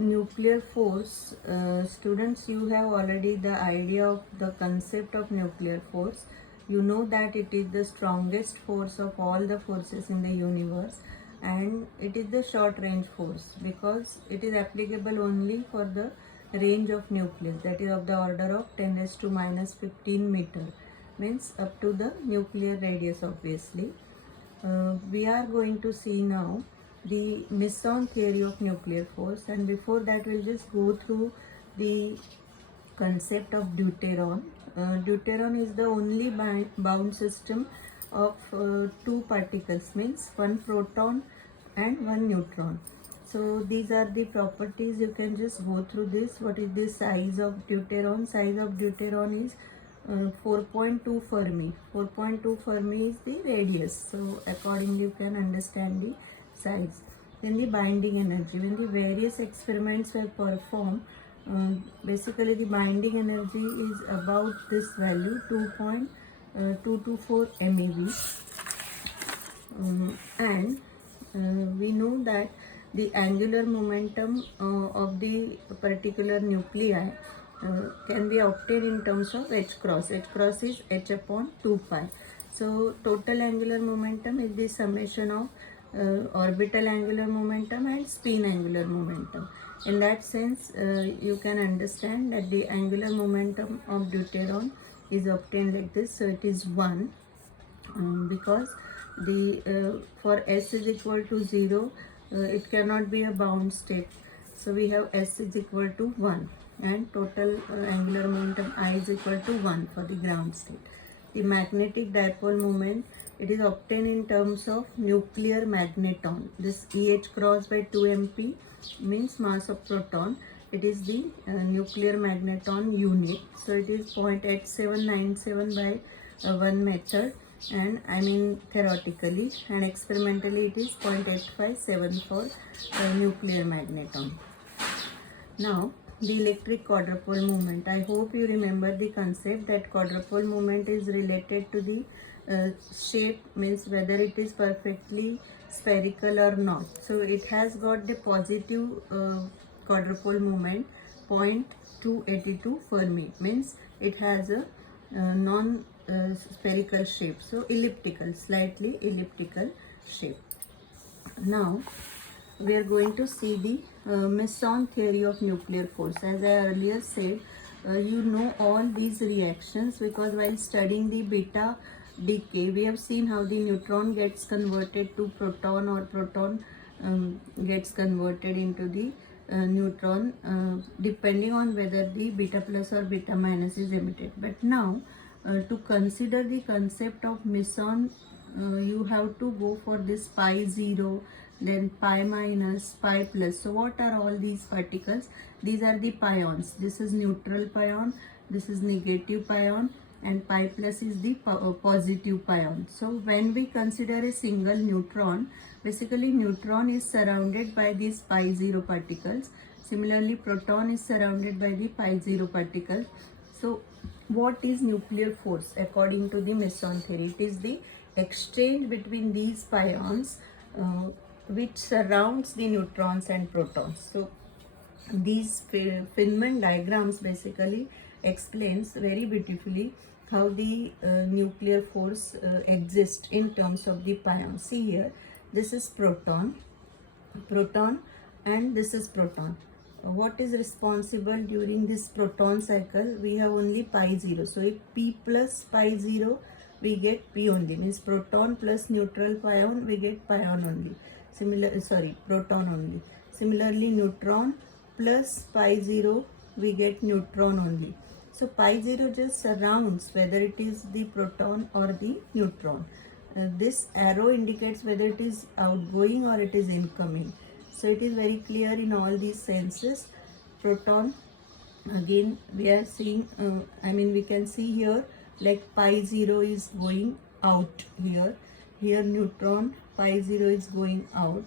nuclear force, students, you have already the idea of the concept of nuclear force. You know that it is the strongest force of all the forces in the universe, and it is the short range force because it is applicable only for the range of nucleus, that is of the order of 10 raised to minus 15 meter, means up to the nuclear radius obviously. We are going to see now the Meson theory of nuclear force, and before that we'll just go through the concept of deuteron. Deuteron is the only bound system of two particles, means one proton and one neutron. So these are the properties. You can just go through this. What is the size of deuteron? Size of deuteron is 4.2 Fermi. 4.2 Fermi is the radius. So accordingly you can understand the size. Then the binding energy. When the various experiments were performed, basically the binding energy is about this value, 2.224 MeV. And we know that the angular momentum of the particular nuclei can be obtained in terms of h cross. H cross is h upon 2 pi. So total angular momentum is the summation of orbital angular momentum and spin angular momentum. In that sense, you can understand that the angular momentum of deuteron is obtained like this. So it is 1, because the for s is equal to 0, it cannot be a bound state. So we have s is equal to 1 and total angular momentum I is equal to 1 for the ground state. The magnetic dipole moment, it is obtained in terms of nuclear magneton. This EH cross by 2mp means mass of proton. It is the nuclear magneton unit. So it is 0.8797 by 1 meter, and I mean theoretically, and experimentally it is 0.8574 for nuclear magneton. Now the electric quadrupole moment. I hope you remember the concept that quadrupole moment is related to the shape, means whether it is perfectly spherical or not. So it has got the positive quadrupole moment 0.282 Fermi, means it has a non spherical shape, so elliptical, slightly elliptical shape. Now we are going to see the Meson theory of nuclear force. As I earlier said, you know all these reactions because while studying the beta decay, we have seen how the neutron gets converted to proton, or proton gets converted into the neutron, depending on whether the beta plus or beta minus is emitted. But now to consider the concept of Meson, you have to go for this pi 0, then pi minus, pi plus. So what are all these particles? These are the pions. This is neutral pion, this is negative pion, and pi plus is the positive pion. So when we consider a single neutron, basically neutron is surrounded by these pi 0 particles. Similarly, proton is surrounded by the pi 0 particles. So what is nuclear force according to the Meson theory? It is the exchange between these pions which surrounds the neutrons and protons. So these Feynman diagrams basically explains very beautifully how the nuclear force exists in terms of the pions. See here, this is proton, and this is proton. What is responsible during this proton cycle? We have only pi 0. So if p plus pi 0, we get p only, means proton plus neutral pion, we get pion only. Proton only. Similarly, neutron plus pi 0, we get neutron only. So pi 0 just surrounds whether it is the proton or the neutron. This arrow indicates whether it is outgoing or it is incoming. So it is very clear in all these senses. Proton, again we are seeing, we can see here like pi 0 is going out here. Here neutron, pi 0 is going out.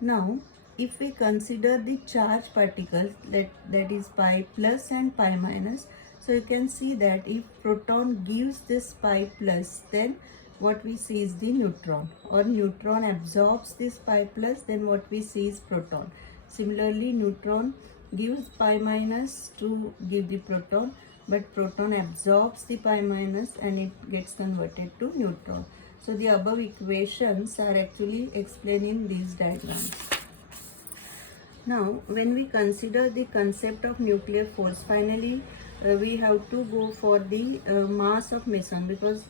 Now if we consider the charge particles, that is pi plus and pi minus, so you can see that if proton gives this pi plus, then what we see is the neutron, or neutron absorbs this pi plus, then what we see is proton. Similarly, neutron gives pi minus to give the proton, but proton absorbs the pi minus and it gets converted to neutron. So the above equations are actually explaining these diagrams. Now, when we consider the concept of nuclear force, finally we have to go for the mass of meson, because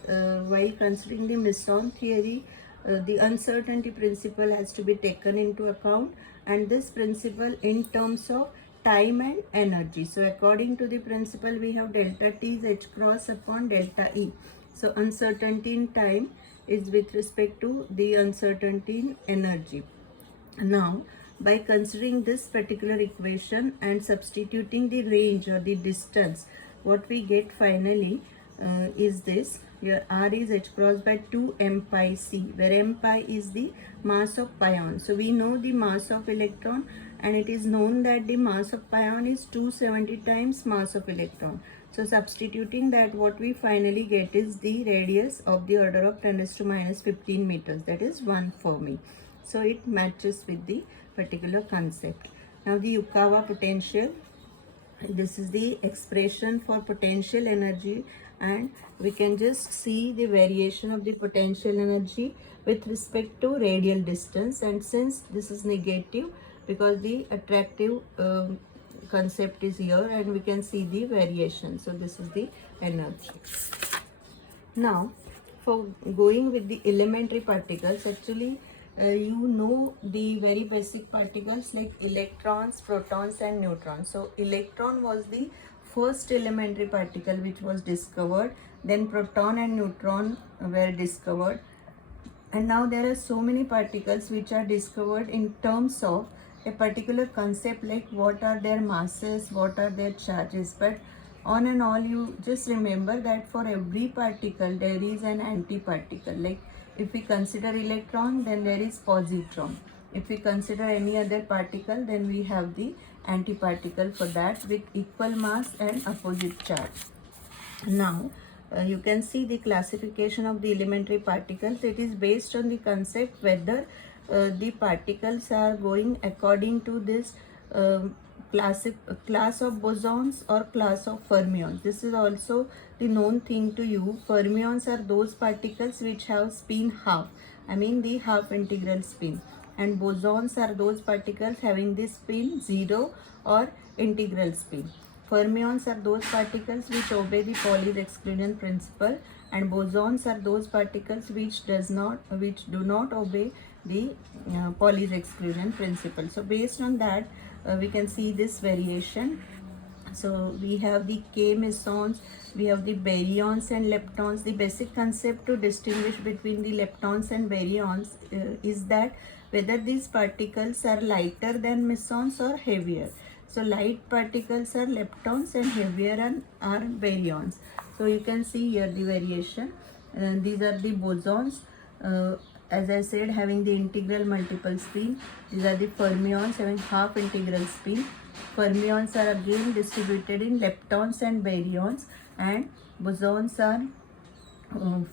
while considering the meson theory, the uncertainty principle has to be taken into account, and this principle in terms of time and energy. So according to the principle, we have delta T is h cross upon delta E. So uncertainty in time is with respect to the uncertainty in energy. Now, by considering this particular equation and substituting the range or the distance, what we get finally is this. Here R is h cross by 2 m pi c, where m pi is the mass of pion. So we know the mass of electron, and it is known that the mass of pion is 270 times mass of electron. So substituting that, what we finally get is the radius of the order of 10 raised to minus 15 meters, that is 1 Fermi. So it matches with the particular concept. Now the Yukawa potential, this is the expression for potential energy, and we can just see the variation of the potential energy with respect to radial distance, and since this is negative, because the attractive concept is here, and we can see the variation. So this is the energy. Now, for going with the elementary particles, actually you know the very basic particles like electrons, protons and neutrons. So electron was the first elementary particle which was discovered, then proton and neutron were discovered, and now there are so many particles which are discovered in terms of a particular concept, like what are their masses, what are their charges. But on and all, you just remember that for every particle there is an antiparticle. Like if we consider electron, then there is positron. If we consider any other particle, then we have the antiparticle for that with equal mass and opposite charge. Now, you can see the classification of the elementary particles. It is based on the concept whether the particles are going according to this class of bosons or class of fermions. This is also the known thing to you. Fermions are those particles which have spin half, I mean the half integral spin, and bosons are those particles having the spin 0 or integral spin. Fermions are those particles which obey the Pauli's exclusion principle, and bosons are those particles which do not obey the Pauli's exclusion principle. So based on that, we can see this variation. So we have the K mesons, we have the baryons and leptons. The basic concept to distinguish between the leptons and baryons is that whether these particles are lighter than mesons or heavier. So light particles are leptons and heavier are baryons. So you can see here the variation. These are the bosons. As I said, having the integral multiple spin. These are the fermions having half integral spin. Fermions are again distributed in leptons and baryons, and bosons are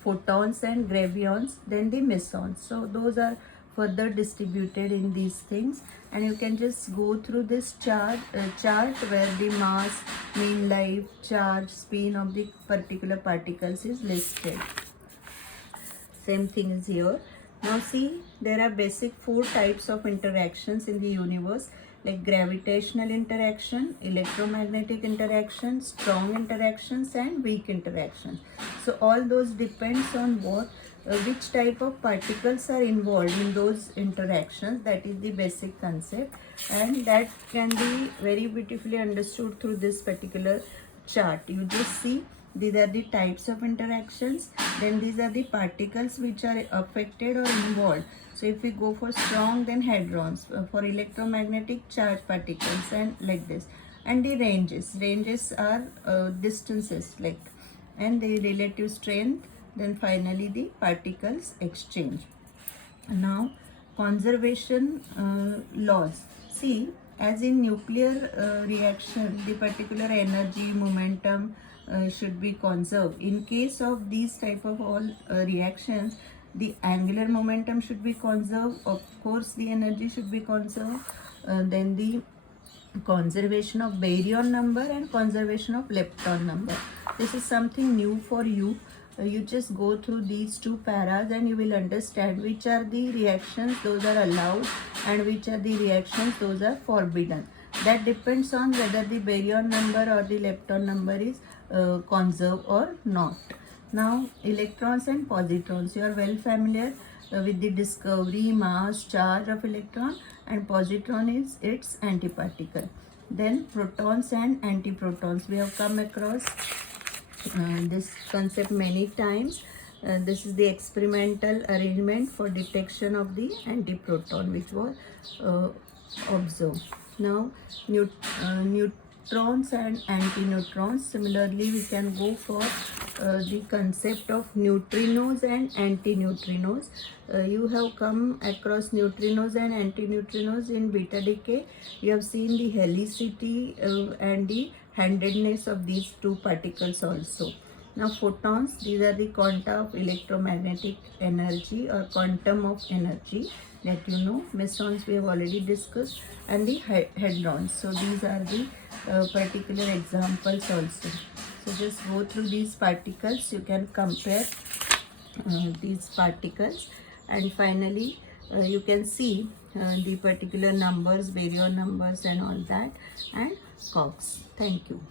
photons and gravions, then the mesons. So those are further distributed in these things, and you can just go through this chart where the mass, mean life, charge, spin of the particular particles is listed. Same thing is here. Now see, there are basic 4 types of interactions in the universe, like gravitational interaction, electromagnetic interaction, strong interactions and weak interactions. So all those depends on which type of particles are involved in those interactions. That is the basic concept, and that can be very beautifully understood through this particular chart. You just see these are the types of interactions, then these are the particles which are affected or involved. So if we go for strong, then hadrons, for electromagnetic charged particles, and like this. And the ranges are distances, like, and the relative strength, then finally the particles exchange. Now conservation laws. See, as in nuclear reaction, the particular energy, momentum should be conserved. In case of these type of all reactions, the angular momentum should be conserved. Of course, the energy should be conserved. then the conservation of baryon number and conservation of lepton number. This is something new for you. You just go through these two paras and you will understand which are the reactions those are allowed and which are the reactions those are forbidden. That depends on whether the baryon number or the lepton number is conserved or not. Now, electrons and positrons. You are well familiar with the discovery, mass, charge of electron, and positron is its antiparticle. Then protons and antiprotons. We have come across this concept many times. This is the experimental arrangement for detection of the antiproton which was observed. Now, neutrons and antineutrons. Similarly, we can go for the concept of neutrinos and antineutrinos. You have come across neutrinos and antineutrinos in beta decay. You have seen the helicity and the handedness of these two particles also. Now photons, these are the quanta of electromagnetic energy or quantum of energy that you know. Mesons we have already discussed, and the hadrons. So these are the particular examples also. So just go through these particles, you can compare these particles, and finally you can see the particular numbers, baryon numbers and all that, and Cox. Thank you.